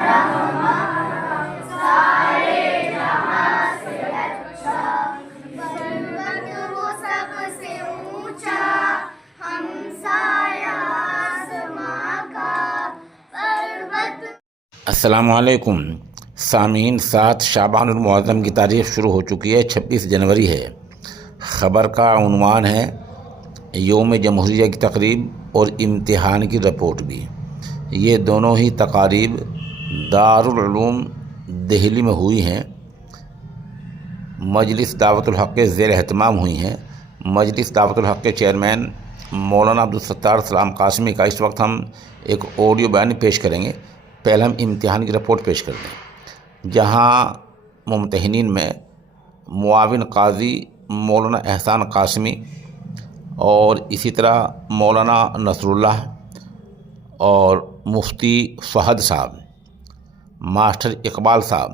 السلام علیکم سامعین، 7 شعبان المعظم کی تاریخ شروع ہو چکی ہے، 26 جنوری ہے۔ خبر کا عنوان ہے یوم جمہوریہ کی تقریب اور امتحان کی رپورٹ بھی۔ یہ دونوں ہی تقاریب دارالعلوم دہلی میں ہوئی ہیں، مجلس دعوت الحق کے زیر اہتمام ہوئی ہیں۔ مجلس دعوت الحق کے چیئرمین مولانا عبدالستار سلام قاسمی کا اس وقت ہم ایک آڈیو بیان پیش کریں گے۔ پہلے ہم امتحان کی رپورٹ پیش کرتے ہیں، جہاں ممتحنین میں معاون قاضی مولانا احسان قاسمی اور اسی طرح مولانا نصر اللہ اور مفتی فہد صاحب، ماسٹر اقبال صاحب،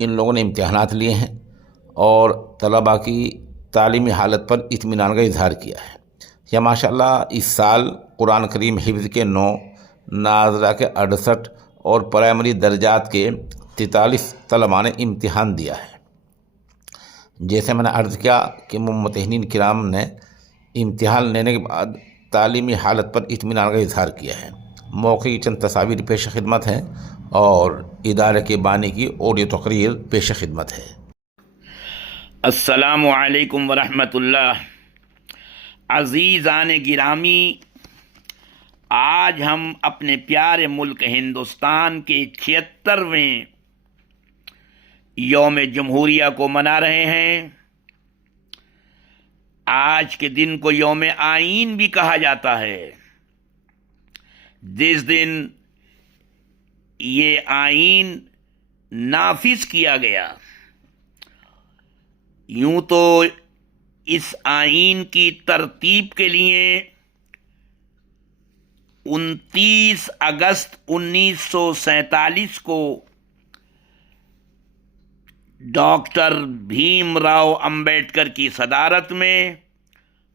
ان لوگوں نے امتحانات لیے ہیں اور طلباء کی تعلیمی حالت پر اطمینان کا اظہار کیا ہے۔ یہ ماشاءاللہ اس سال قرآن کریم حفظ کے 9، ناظرہ کے 68 اور پرائمری درجات کے 43 طلباء نے امتحان دیا ہے۔ جیسے میں نے عرض کیا کہ ممتحنین کرام نے امتحان لینے کے بعد تعلیمی حالت پر اطمینان کا اظہار کیا ہے۔ موقع کی چند تصاویر پیش خدمت ہیں اور ادارے کے بانی کی آڈیو تقریر پیش خدمت ہے۔ السلام علیکم ورحمۃ اللہ۔ عزیزان گرامی، آج ہم اپنے پیارے ملک ہندوستان کے 76ویں یوم جمہوریہ کو منا رہے ہیں۔ آج کے دن کو یوم آئین بھی کہا جاتا ہے۔ جس دن یہ آئین نافذ کیا گیا، یوں تو اس آئین کی ترتیب کے لیے 29 اگست 1947 کو ڈاکٹر بھیم راؤ امبیڈکر کی صدارت میں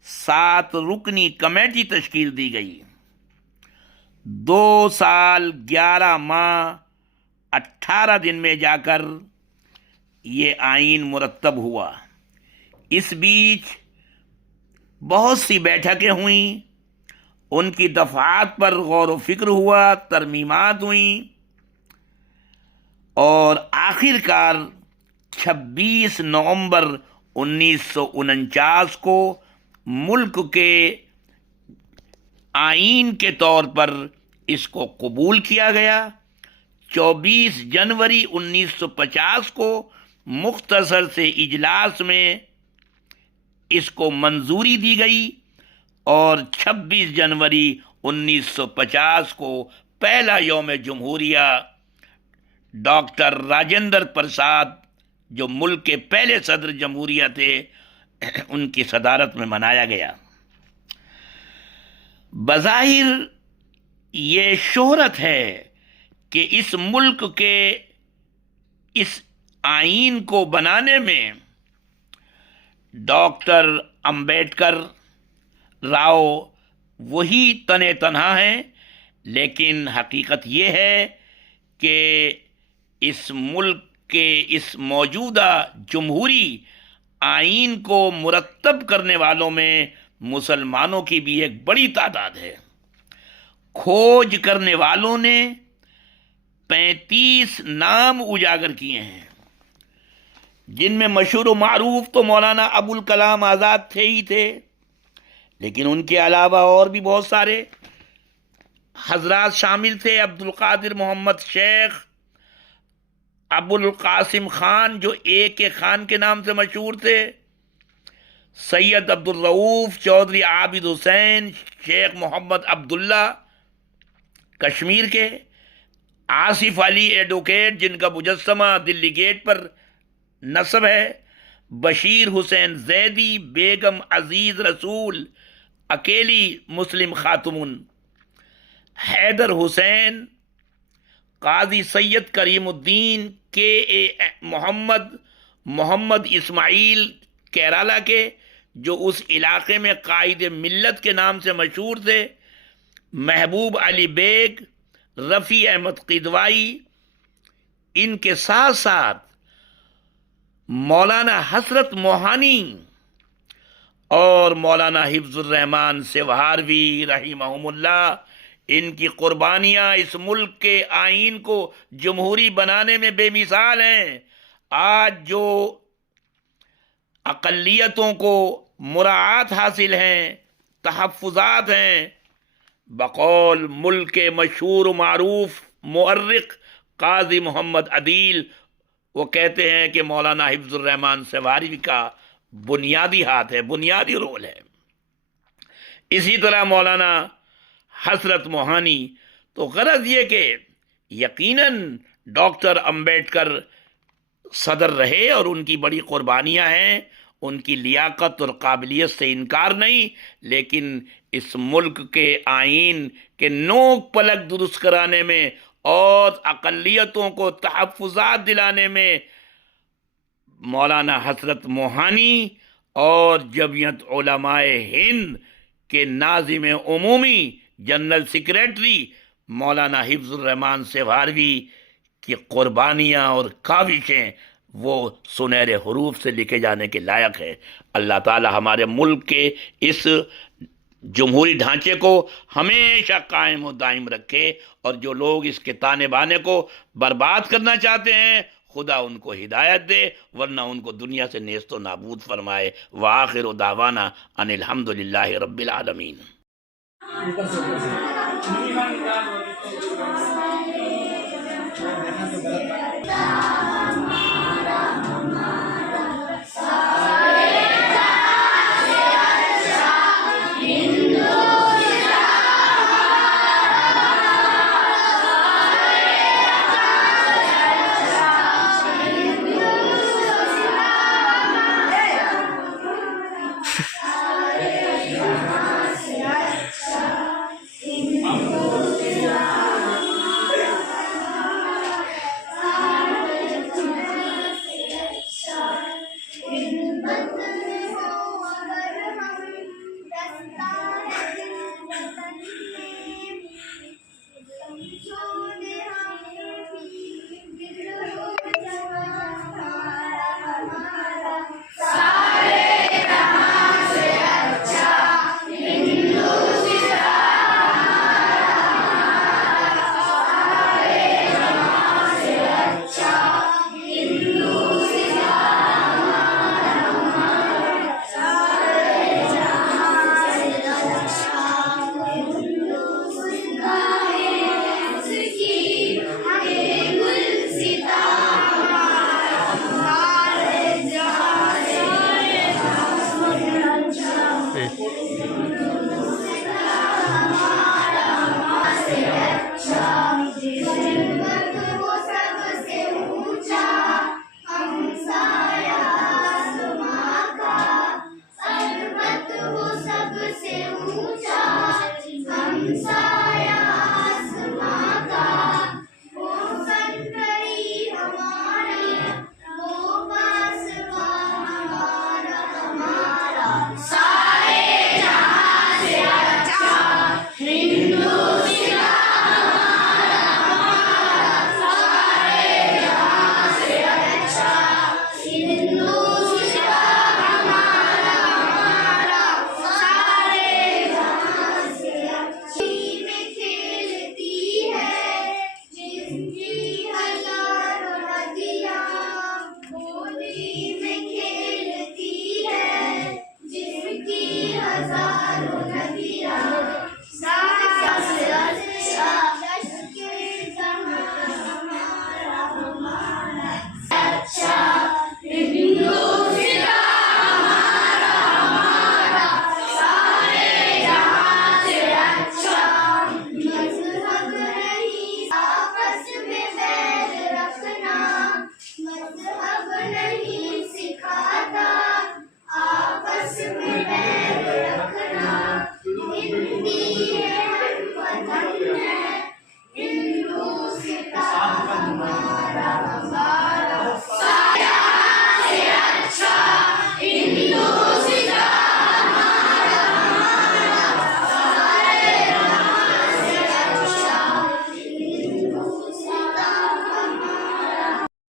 7 رکنی کمیٹی تشکیل دی گئی۔ 2 سال 11 ماہ 18 دن میں جا کر یہ آئین مرتب ہوا۔ اس بیچ بہت سی بیٹھکیں ہوئیں، ان کی دفعات پر غور و فکر ہوا، ترمیمات ہوئیں اور آخر کار 26 نومبر 1949 کو ملک کے آئین کے طور پر اس کو قبول کیا گیا۔ 24 جنوری 1950 کو مختصر سے اجلاس میں اس کو منظوری دی گئی اور 26 جنوری 1950 کو پہلا یوم جمہوریہ ڈاکٹر راجندر پرساد، جو ملک کے پہلے صدر جمہوریہ تھے، ان کی صدارت میں منایا گیا۔ بظاہر یہ شہرت ہے کہ اس ملک کے اس آئین کو بنانے میں ڈاکٹر امبیڈکر راؤ وہی تنے تنہا ہیں، لیکن حقیقت یہ ہے کہ اس ملک کے اس موجودہ جمہوری آئین کو مرتب کرنے والوں میں مسلمانوں کی بھی ایک بڑی تعداد ہے۔ کھوج کرنے والوں نے 35 نام اجاگر کیے ہیں، جن میں مشہور و معروف تو مولانا ابوالکلام آزاد تھے ہی تھے، لیکن ان کے علاوہ اور بھی بہت سارے حضرات شامل تھے۔ عبدالقادر محمد شیخ، ابوالقاسم خان جو اے کے خان کے نام سے مشہور تھے، سید عبدالرؤوف چودھری عابد حسین، شیخ محمد عبداللہ کشمیر کے، آصف علی ایڈوکیٹ جن کا مجسمہ دلی گیٹ پر نصب ہے، بشیر حسین زیدی، بیگم عزیز رسول اکیلی مسلم خاتون، حیدر حسین، قاضی سید کریم الدین، کے اے محمد اسماعیل کیرالہ کے، جو اس علاقے میں قائد ملت کے نام سے مشہور تھے، محبوب علی بیگ، رفیع احمد قدوائی، ان کے ساتھ ساتھ مولانا حسرت موہانی اور مولانا حفظ الرحمان سوہاروی رحمہم اللہ، ان کی قربانیاں اس ملک کے آئین کو جمہوری بنانے میں بے مثال ہیں۔ آج جو اقلیتوں کو مراعات حاصل ہیں، تحفظات ہیں، بقول ملک کے مشہور و معروف مؤرخ قاضی محمد عدیل، وہ کہتے ہیں کہ مولانا حفظ الرحمان سوہاروی کا بنیادی ہاتھ ہے، بنیادی رول ہے۔ اسی طرح مولانا حسرت موہانی، تو غرض یہ کہ یقیناً ڈاکٹر امبیڈکر صدر رہے اور ان کی بڑی قربانیاں ہیں، ان کی لیاقت اور قابلیت سے انکار نہیں، لیکن اس ملک کے آئین کے نوک پلک درست کرانے میں اور اقلیتوں کو تحفظات دلانے میں مولانا حسرت موہانی اور جمعیت علماء ہند کے ناظم عمومی جنرل سیکریٹری مولانا حفظ الرحمان سوہاروی کی قربانیاں اور کاوشیں وہ سنہرے حروف سے لکھے جانے کے لائق ہے۔ اللہ تعالی ہمارے ملک کے اس جمہوری ڈھانچے کو ہمیشہ قائم و دائم رکھے، اور جو لوگ اس کے تانے بانے کو برباد کرنا چاہتے ہیں خدا ان کو ہدایت دے، ورنہ ان کو دنیا سے نیست و نابود فرمائے۔ وآخر دعوانا ان الحمدللہ رب العالمین۔ اوپر سے